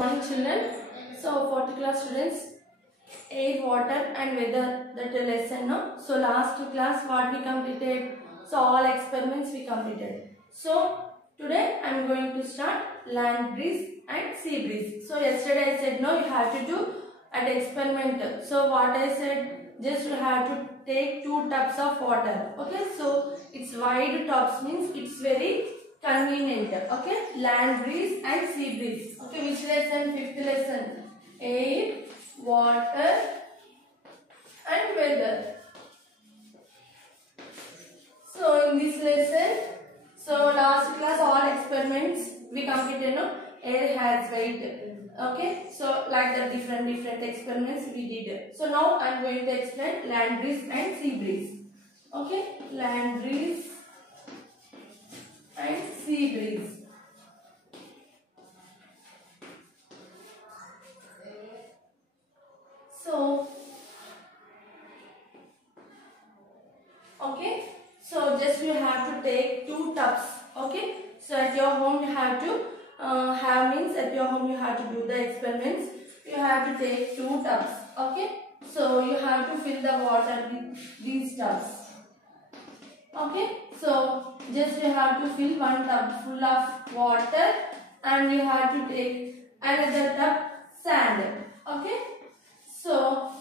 Morning children. So 4th class students, air, water and weather, that lesson. No? So last class what we completed? So all experiments we completed. So today I am going to start land breeze and sea breeze. So yesterday I said no, you have to do an experiment. So what I said, just you have to take 2 tubs of water. Okay, so it's wide tubs means it's very convenient. Okay, land breeze and sea breeze. Okay, which lesson? 5th lesson. Air, water and weather. So in this lesson, so last class all experiments we completed. No, air has weight. Okay, so like the different experiments we did. So now I am going to explain land breeze and sea breeze. Okay, land breeze and sea breeze. So okay, so just you have to take 2 tubs. Okay, so at your home you have to at your home you have to do the experiments. You have to take 2 tubs. Okay, so you have to fill the water with these tubs. Okay, so just you have to fill 1 tub full of water and you have to take another tub sand. Okay, so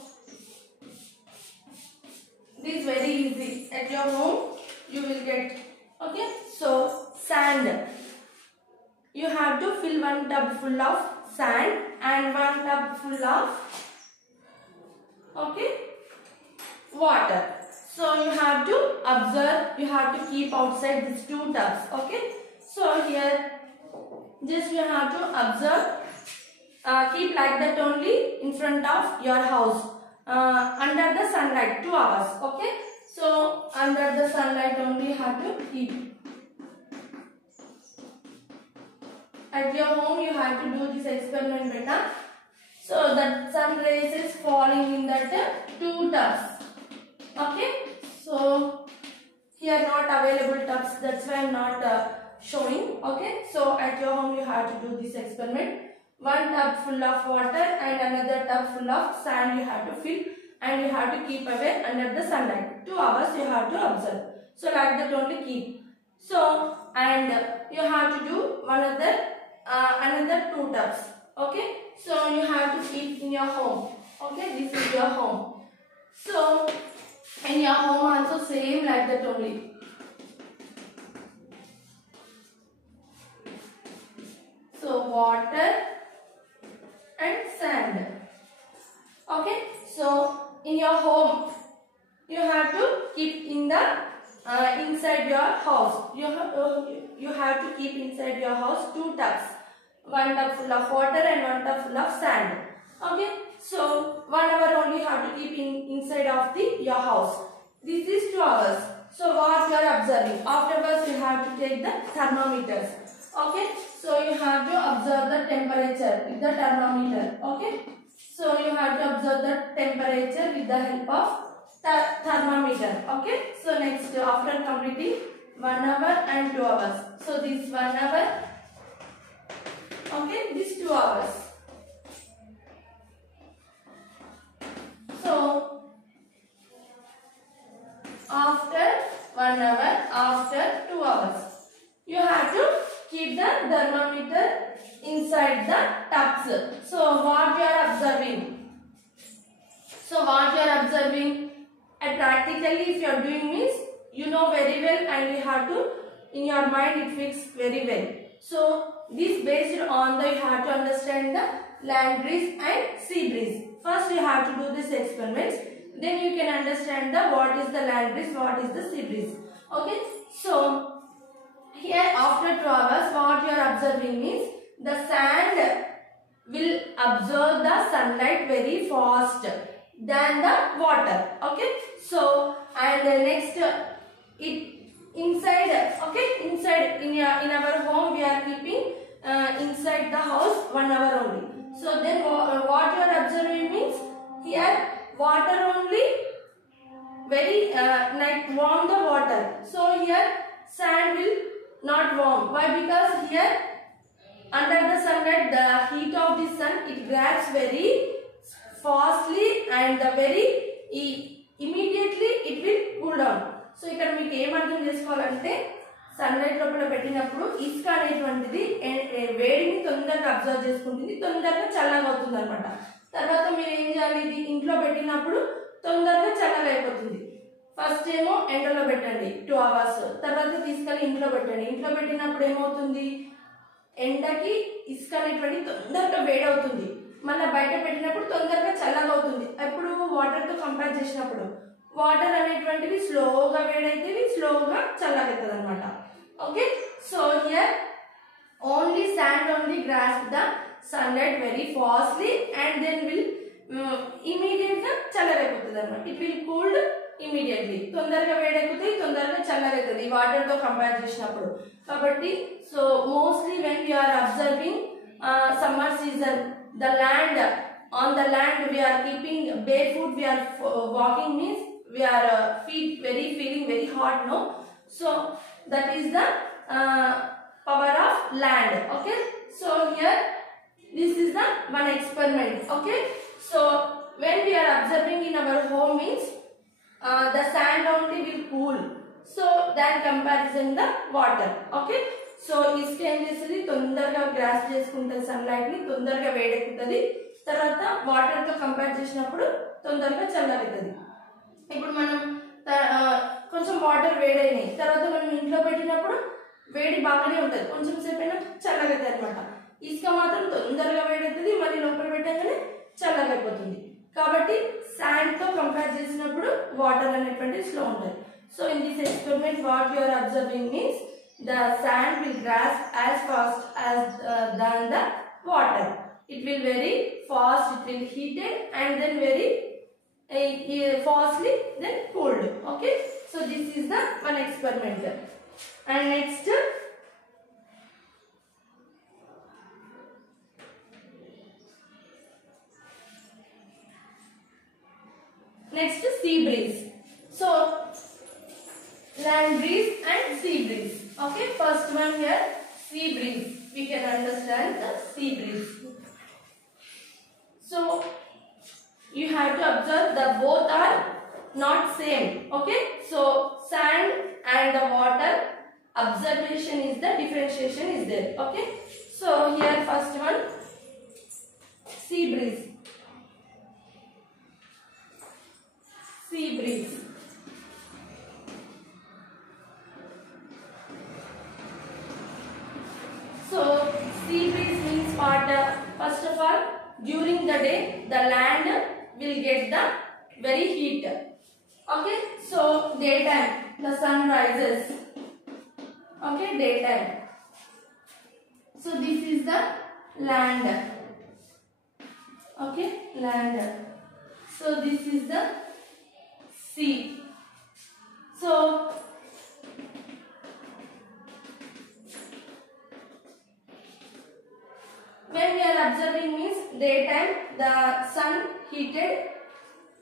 this is very easy. At your home you will get. Okay, so sand. You have to fill 1 tub full of sand and 1 tub full of water. So you have to observe, you have to keep outside these 2 tubs. Okay, so here just you have to observe, keep like that only in front of your house, under the sunlight 2 hours. Okay, so under the sunlight only you have to keep. At your home you have to do this experiment better. So that sun rays is falling in that 2 tubs. Okay, so here not available tubs, that's why I am not showing. Okay, so at your home you have to do this experiment. 1 tub full of water and another tub full of sand you have to fill and you have to keep away under the sunlight. 2 hours you have to observe. So like that only keep. So and you have to do another 2 tubs. Okay, so you have to keep in your home. Okay, this is your home. So in your home also same like that only. So water and sand. Okay, so in your home you have to keep in the inside your house. You have to keep inside your house 2 tubs. 1 tub full of water and 1 tub full of sand. Okay, so 1 hour only you have to keep inside of your house. This is 2 hours. So what you are observing? Afterwards you have to take the thermometers. Okay, so you have to observe the temperature with the thermometer. Okay, so you have to observe the temperature with the help of thermometer. Okay, so next after completing 1 hour and 2 hours. So this 1 hour. Okay, this 2 hours. So after 1 hour, after 2 hours, you have to keep the thermometer inside the tubs. So what you are observing? So what you are observing? And practically if you are doing means you know very well and you have to in your mind it fits very well. So this based on the you have to understand the land breeze and sea breeze. First you have to do this experiments, then you can understand the what is the land breeze, what is the sea breeze. Okay, so here after 2 hours what you are observing means the sand will absorb the sunlight very fast than the water. Okay, so and next it inside. Okay, inside in our home we are keeping inside the house 1 hour only. So then what you are observing means here water only very like warm the water. So here sand will not warm. Why? Because here under the sunlight, the heat of the sun, it grabs very fastly and immediately it will cool down. So ఇక్కడ మీకు ఏం అర్థం చేసుకోవాలంటే సన్లైట్ లోపల పెట్టినప్పుడు ఇసుక అనేటువంటిది వేడిని తొందరగా అబ్జర్వ్ చేసుకుంటుంది, తొందరగా చల్లగా అవుతుంది అనమాట. తర్వాత మీరు ఏం చేయాలి, ఇది ఇంట్లో పెట్టినప్పుడు తొందరగా చల్లగా అయిపోతుంది. ఫస్ట్ ఏమో ఎండలో పెట్టండి 2 hours, తర్వాత తీసుకెళ్ళి ఇంట్లో పెట్టండి. ఇంట్లో పెట్టినప్పుడు ఏమవుతుంది, ఎండకి ఇసుక అనేటువంటి తొందరగా వేడవుతుంది. మళ్ళీ బయట పెట్టినప్పుడు తొందరగా చల్లగా అవుతుంది. అప్పుడు వాటర్తో కంపేర్ చేసినప్పుడు వాటర్ అనేటువంటివి స్లోగా వేడైతే స్లోగా చల్లగా అవుతుంది అనమాట. Okay, so here only sand only grasp the sunlight very fastly and then will immediate గా చల్లగైపోతుంది అనమాట. It will cooled immediately. తొందరగా వేడెక్కుతాయి, తొందరగా చల్లగవుతుంది ఈ వాటర్ తో కంపేర్ చేసినప్పుడు. కాబట్టి so mostly when we are observing summer season, the land, on the land we are keeping barefoot, we are walking means we are feeling very hot, no? So that is the power of land. Okay, so here this is the one experiment. Okay, so when we are observing in our home means the sand only will cool, so that comparison the water. Okay, so ఇసుక ఏం చేస్తుంది, తొందరగా గ్రాస్ చేసుకుంటుంది సన్లైట్ ని, తొందరగా వేడెక్కుతుంది. తర్వాత వాటర్ తో కంపేర్ చేసినప్పుడు తొందరగా చల్లగవుతుంది. ఇప్పుడు మనం కొంచెం వాటర్ వేడైనాయి, తర్వాత మనం ఇంట్లో పెట్టినప్పుడు వేడి బాగానే ఉంటుంది, కొంచెం సేపు అయినా చల్లగవుతుంది అనమాట. ఇసుక మాత్రం తొందరగా వేడవుతుంది, మళ్ళీ లోపల పెట్టగానే చల్లగైపోతుంది. కాబట్టి శాండ్ తో కంపేర్ చేసినప్పుడు వాటర్ అనేటువంటి స్లో ఉంటుంది. So in this experiment what you are observing means the sand will grasp as fast as than the water. It will very fast, it will heated and then very fastly then cooled. Okay, so this is the one experiment. And next sea breeze. So land breeze and sea breeze. Okay, first one here, sea breeze. We can understand the sea breeze. So you have to observe that both are not same. Okay, so sand and the water observation is the differentiation is there. Okay, so here first one, sea breeze. Sea breeze. So sea breeze means what? First of all, during the day the land will get the very heat. Okay, so daytime the sun rises. Okay, daytime. So this is the land. Okay, land. So this is the sea. So when we are observing means daytime the sun heated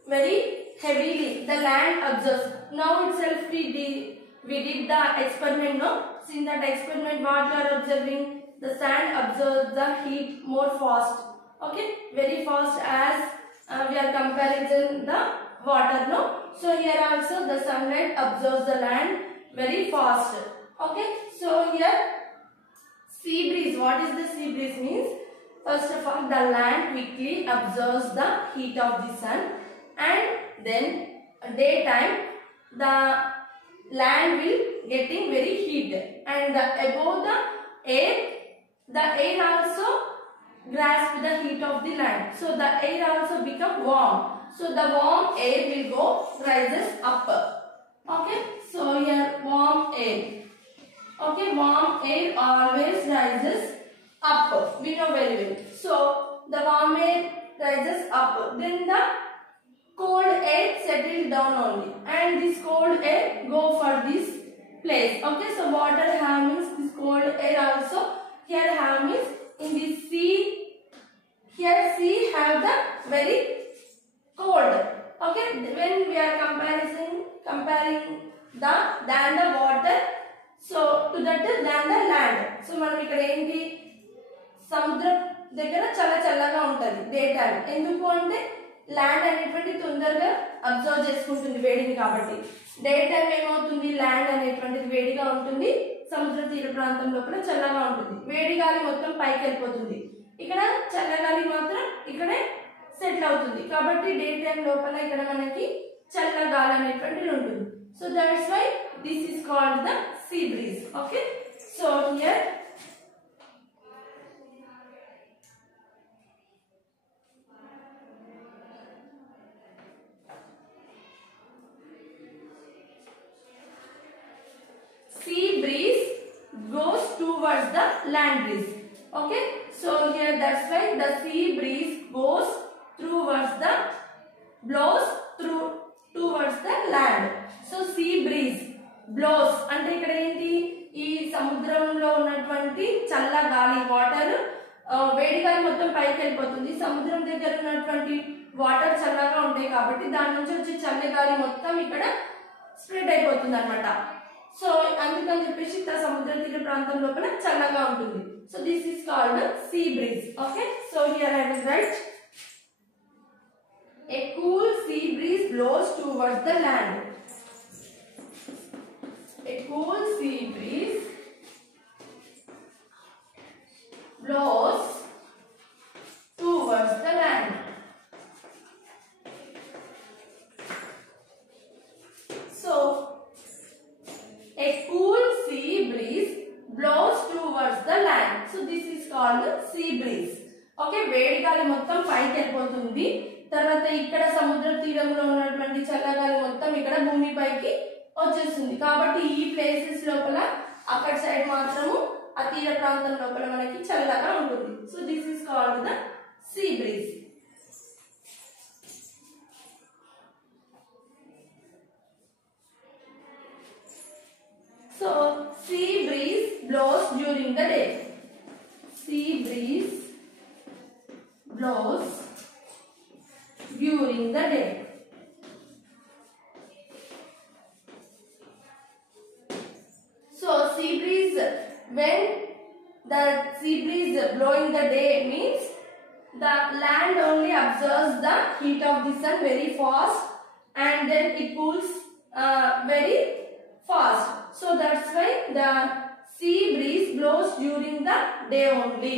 very heavily, the land absorbs. Now itself we did the experiment, no? In that experiment what you are observing, the sand absorbs the heat more fast. Okay, very fast as we are comparing the water, no? So here also the sunlight absorbs the land very fast. Okay, so here sea breeze, what is the sea breeze means? First of all, the land quickly absorbs the heat of the sun, and then daytime the land will getting very heat, and above the air also grasp the heat of the land, so the air also become warm, so the warm air will go rises up. Okay, so here warm air. Okay, warm air always rises up, we know very well. So the warm air rises up, then the cold air settles down only, and this cold air go for this place. Okay, so water have means this cold air also here have means in this sea, here sea have the very cold. Okay, when we are comparing the than the water, so to that than the land. So మనం ఇక్కడ ఏంటి సముద్రం దగ్గర చాలా చల్లగా ఉంటుంది day time. ఎందుకు అంటే ల్యాండ్ అనేటువంటి తొందరగా అబ్జర్వ్ చేసుకుంటుంది వేడిని కాబట్టి. డే టైం ఏమవుతుంది, ల్యాండ్ అనేటువంటిది వేడిగా ఉంటుంది, సముద్ర తీర ప్రాంతం లోపల చల్లగా ఉంటుంది. వేడి గాలి మొత్తం పైకి వెళ్ళిపోతుంది, ఇక్కడ చల్లగాలి మాత్రం ఇక్కడే సెటిల్ అవుతుంది. కాబట్టి డే టైం లోపల ఇక్కడ మనకి చల్ల గాలి అనేటువంటిది ఉంటుంది. So that's why this is called the sea breeze. Okay, so here sea breeze goes towards the land breeze. Okay, so here that's why the sea breeze goes blows towards the land. So sea breeze blows అంటే ఇక్కడ ఏంటి, ఈ సముద్రంలో ఉన్నటువంటి చల్ల గాలి వాటర్, వేడి గాలి మొత్తం పైకి వెళ్ళిపోతుంది. సముద్రం దగ్గర ఉన్నటువంటి వాటర్ చల్లగా ఉంటాయి కాబట్టి దాని నుంచి వచ్చే చల్ల గాలి మొత్తం ఇక్కడ స్ప్రెడ్ అయిపోతుంది అన్నమాట. సో అందుకని చెప్పేసి ఇక్కడ సముద్ర తీర ప్రాంతం లోపల చల్లగా ఉంటుంది. So this is called sea breeze. Okay, so here I will write a cool sea breeze blows towards the land. A cool sea breeze blows towards the land. So a cool sea breeze blows towards the land. So this is called sea breeze. Okay, వేడి గాలి మొత్తం పైకి వెళ్ళిపోతుంది. తర్వాత ఇక్కడ సముద్ర తీరంలో ఉన్నటువంటి చల్లగాలి మొత్తం ఇక్కడ భూమి పైకి వచ్చేస్తుంది. కాబట్టి ఈ ప్లేసెస్ లోపల అక్కడ సైడ్ మాత్రము ఆ తీర ప్రాంతం లోపల మనకి చల్లగా ఉంటుంది. So this is called the sea breeze. So sea breeze blows during the day. Sea breeze blows during the day. So sea breeze, when the sea breeze blow in the day means the land only absorbs the heat of the sun very fast and then it cools very fast. So that's why the sea breeze blows during the day only.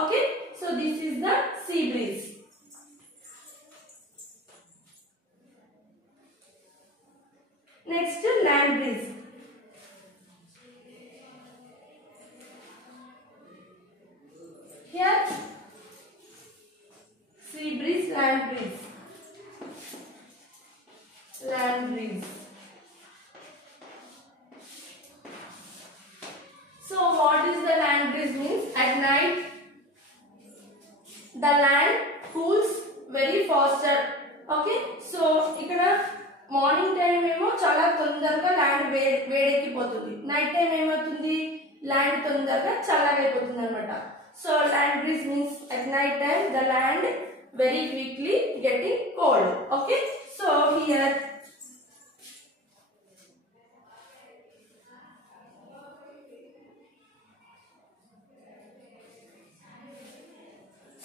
Okay, so this is the sea breeze. Next, land breeze. Here sea breeze, land breeze. Land breeze. So what is the land breeze means? At night the land cools very faster. Okay, so ikkada morning time ఏమో చాలా తొందరగా ల్యాండ్ వేడెక్కిపోతుంది, night time ఏమవుతుంది ల్యాండ్ తొందరగా చల్లగా అయిపోతుంది అనమాట. So land breeze means at night time the land very quickly getting cold. Okay, so here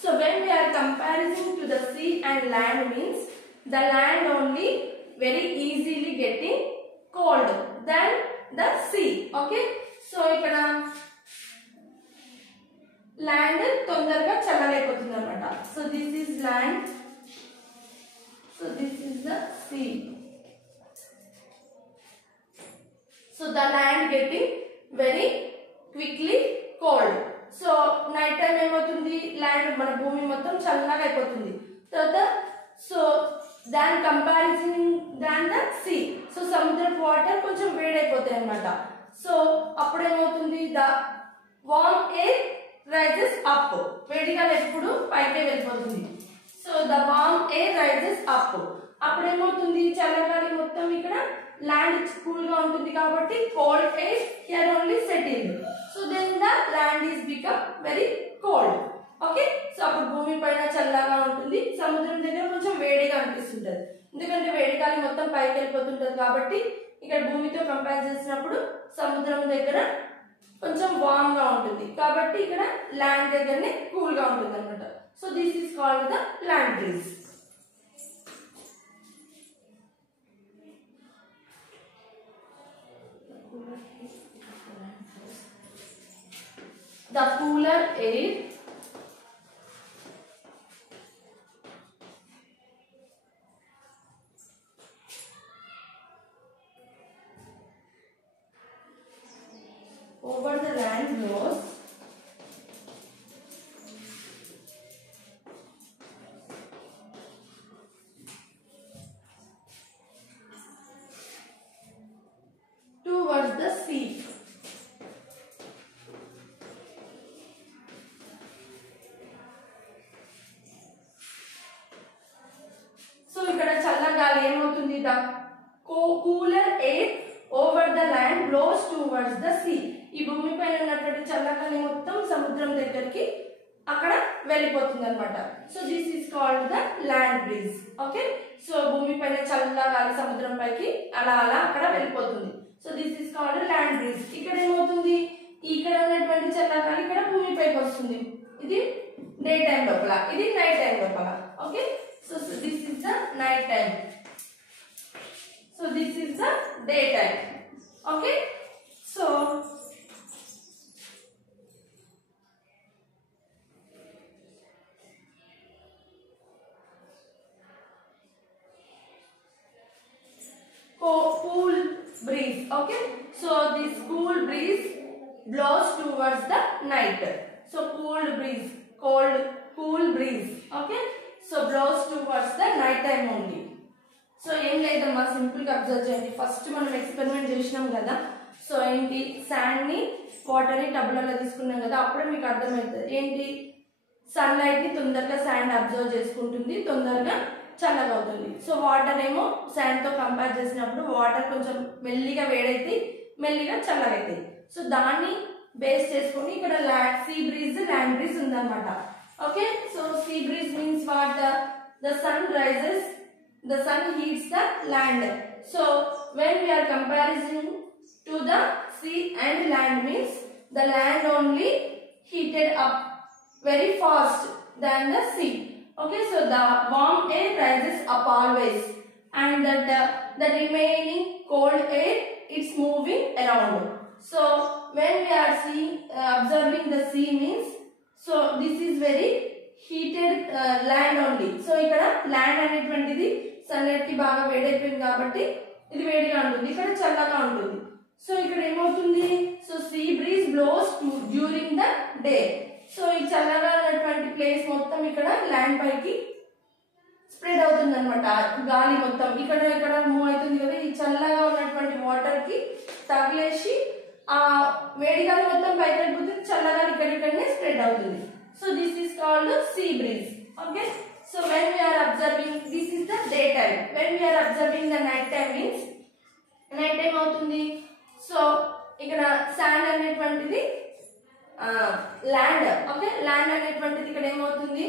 so when we are comparing to the sea and land means the land only very easily getting cold than the sea. Okay, so ikkada land తొందరగా చల్లలేకపోతుంది అన్నమాట. So this is land, so this is the sea. So the land getting very quickly cold. So night time ఏమవుతుంది, land మన భూమి మొత్తం చల్లగా అయిపోతుంది. తర్వాత సో దాని comparison than the sea, so సముద్రపు వాటర్ కొంచెం వేడైపోతాయి అన్నమాట. సో అప్పుడు ఏమవుతుంది, the warm air rises up, వేడిగాలి ఎప్పుడు పైకే వెళ్ళిపోతుంది. So the warm air rises up, అప్పుడు ఏమవుతుంది చల్లగాలి మొత్తం ఇక్కడ ల్యాండ్ కూల్ గా ఉంటుంది కాబట్టి cold air here only settled. So then the land is become very cold. Okay, so అప్పుడు భూమి పైన చల్లగా ఉంటుంది, సముద్రం దగ్గర కొంచెం వేడిగా అనిపిస్తుంటది, ఎందుకంటే వేడి గాలి మొత్తం పైకి వెళ్ళిపోతుంటది కాబట్టి ఇక్కడ భూమితో కంపేర్ చేసినప్పుడు సముద్రం దగ్గర కొంచెం వామ్ గా ఉంటుంది. ఉంటుంది కాబట్టి ఇక్కడ ల్యాండ్ దగ్గరనే కూల్ గా ఉంటుంది అన్నమాట. So this is called the land breeze. The cooler air over the land blows towards the sea. So ఇక్కడ చల్లగాలి ఏమవుతుంది, the cooler air over the land blows towards the sea. ఈ భూమి పైన ఉన్నటువంటి చల్లగాలి మొత్తం సముద్రం దగ్గరికి అక్కడ వెళ్ళిపోతుంది అనమాట. So this is called the land breeze. Okay, so భూమి పైన చల్లగాలి సముద్రం పైకి అలా అలా అక్కడ వెళ్ళిపోతుంది. So this is called land breeze. ఇక్కడ ఏమవుతుంది, ఇక్కడ ఉన్నటువంటి చల్లగాలి ఇక్కడ భూమి పైకి వస్తుంది. ఇది డే టైం లోపల, ఇది నైట్ టైం లోపల. Okay, so this is the night time, so this is the day time. Okay, so cool breeze. Okay, so this cool breeze blows towards the night. So cool breeze, cool breeze. Okay, so blows towards the night time only. So ఏం లేదమ్మా, సింపుల్ గా అబ్జర్వ్ చేయండి. ఫస్ట్ మనం ఎక్స్పెరిమెంట్ చేసినాం కదా, సో ఏంటి, శాండ్ ని వాటర్ ని టబ్లలో తీసుకున్నాం కదా, అప్పుడే మీకు అర్థమవుతుంది ఏంటి, సన్ లైట్ ని తొందరగా శాండ్ అబ్జర్వ్ చేసుకుంటుంది, తొందరగా చల్లగా అవుతుంది. సో వాటర్ ఏమో శాండ్ తో కంపేర్ చేసినప్పుడు వాటర్ కొంచెం మెల్లిగా వేడైతే మెల్లిగా చల్లగా అవుతాయి. సో దాన్ని బేస్ చేసుకుని ఇక్కడ సీ బ్రీజ్, ల్యాండ్ బ్రీజ్ ఉందన్నమాట. Okay, so sea breeze means what? The sun rises, the sun heats the land. So when we are comparing to the sea and land means the land only heated up very fast than the sea. Okay, so the warm air rises up always, and the remaining cold air it's moving around. So when we are observing the sea means, so this is very heated land only. So ఇక్కడ ల్యాండ్ అనేటువంటిది సన్లైట్ కి బాగా వేడైపోయింది కాబట్టి ఇది వేడిగా ఉంటుంది, ఇక్కడ చల్లగా ఉంటుంది. సో ఇక్కడ ఏమవుతుంది, so see breeze blows during the day. So ఈ చల్లగా ఉన్నటువంటి ప్లేస్ మొత్తం ఇక్కడ ల్యాండ్ పైకి స్ప్రెడ్ అవుతుంది అనమాట. గాలి మొత్తం ఇక్కడ ఇక్కడ మూవ్ అవుతుంది కదా, ఈ చల్లగా ఉన్నటువంటి వాటర్ కి తగిలేసి ఆ వేడి గాలి మొత్తం పైకి వెళ్ళిపోతుంది, చల్లగా ఇక్కడిక్కడనే స్ప్రెడ్ అవుతుంది. So this is called sea breeze. Okay, so when we are observing, this is the day time. When we are observing the night time means, night time అవుతుంది. సో ఇక్కడ శాండ్ అనేటువంటిది ల్యాండ్. ఓకే, ల్యాండ్ అనేటువంటిది ఇక్కడ ఏమవుతుంది,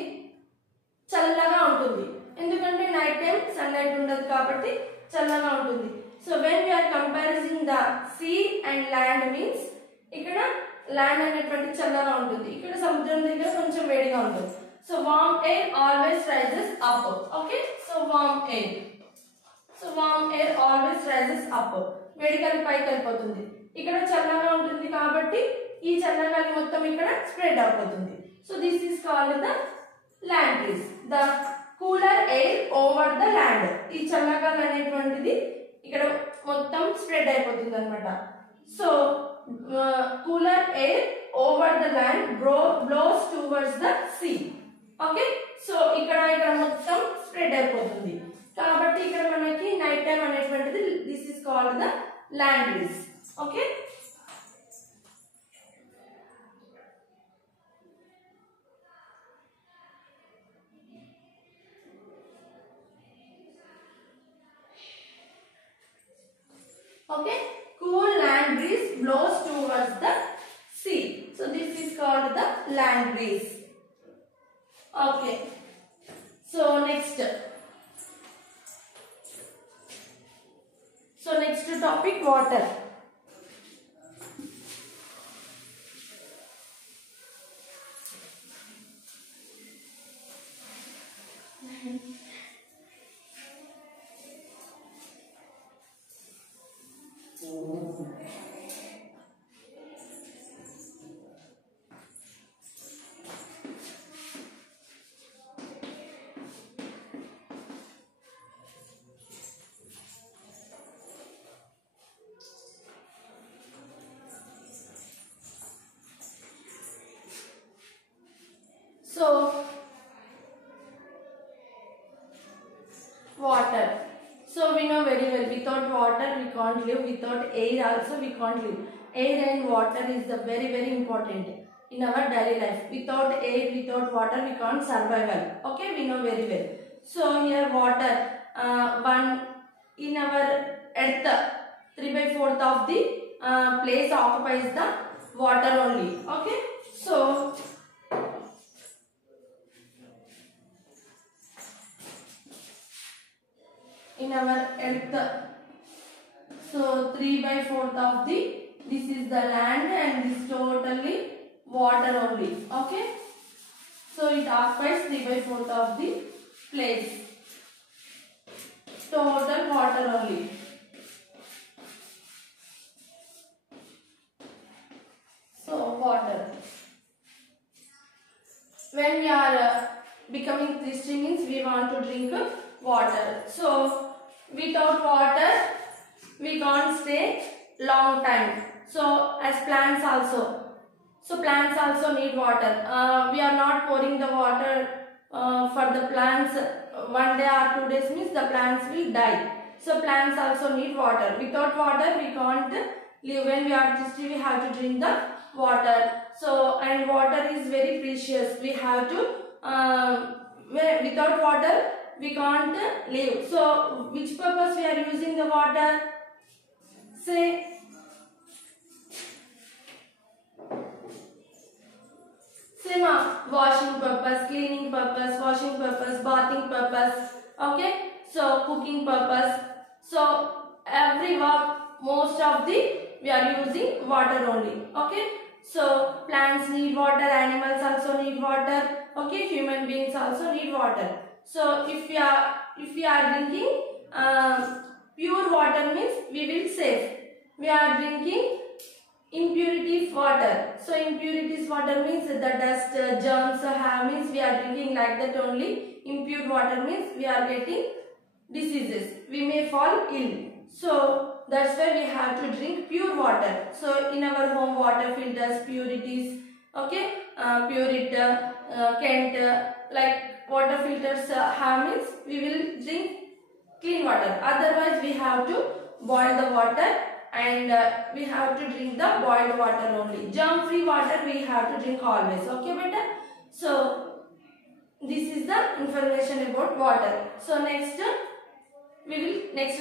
చల్లగా ఉంటుంది. ఎందుకంటే నైట్ టైం సన్లైట్ ఉండదు కాబట్టి చల్లగా ఉంటుంది. So when we are comparing the sea and land means, ఇక్కడ ల్యాండ్ అనేటువంటి చల్లగా ఉంటుంది, ఇక్కడ సముద్రం దగ్గర కొంచెం వేడిగా ఉంటుంది. So warm air always rises up. Okay, so warm air, so warm air always rises up, వేడిగాలి పైకి వెళ్ళిపోతుంది. ఇక్కడ చల్లగా ఉంటుంది కాబట్టి ఈ చల్లగాలి మొత్తం ఇక్కడ స్ప్రెడ్ అయిపోతుంది. So this is called the land breeze. The cooler air over the land, ఈ చల్లగాలి అనేటువంటిది ఇక్కడ మొత్తం స్ప్రెడ్ అయిపోతుంది అనమాట. So cooler air over the land blows towards the sea. Okay, so ఇక్కడ మొత్తం స్ప్రెడ్ అయిపోతుంది కాబట్టి ఇక్కడ మనకి నైట్ టైం అనేటువంటిది this is called the land breeze. Okay, okay, cool land breeze blows towards the sea. So this is called the land breeze. Okay, so next topic, water. we know very well, without water we can't live, without air also we can't live. Air and water is the very very important in our daily life. Without air, without water we can't survive well. Okay, we know very well. So here water, one in our earth 3/4 of the place occupies the water only. Okay, so in our earth, so 3/4 of the, this is the land and this totally water only. Okay, so it occupies 3/4 of the place, total water only. So water, when we are becoming thirsty means we want to drink water. So without water we can't stay long time. So as plants also, so plants also need water. We are not pouring the water for the plants 1 day or 2 days means the plants will die. So plants also need water. Without water we can't live. When we are thirsty we have to drink the water. So and water is very precious. We have to without water we can't live. So which purpose we are using the water? Say washing purpose, cleaning purpose, washing purpose, bathing purpose. Okay, so cooking purpose. So every work, most of the we are using water only. Okay, so plants need water, animals also need water. Okay, human beings also need water. So if we are drinking pure water means we will save. We are drinking impurities water. So impurities water means the dust, germs have means we are drinking like that only. Impure water means we are getting diseases. We may fall ill. So that's why we have to drink pure water. So in our home water filters, purities, okay, Purita, Kent, like water filters have means we will drink clean water. Otherwise we have to boil the water and we have to drink the boiled water only. Germ free water we have to drink always. Okay beta? So this is the information about water. So next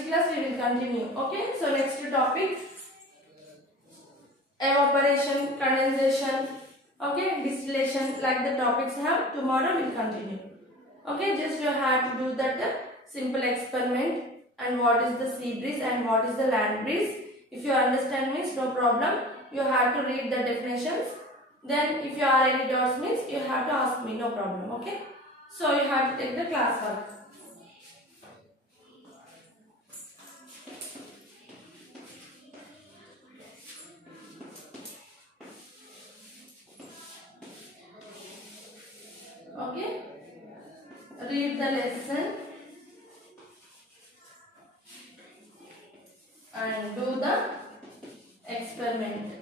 class we will continue. Okay, so next topic, evaporation, condensation, okay, distillation, like the topics have. Tomorrow we will continue. Okay, just you have to do that simple experiment and what is the sea breeze and what is the land breeze. If you understand means no problem. You have to read the definitions. Then if you are any doubts means you have to ask me, no problem. Okay, so you have to take the class work. Okay, read the lesson and do the experiment.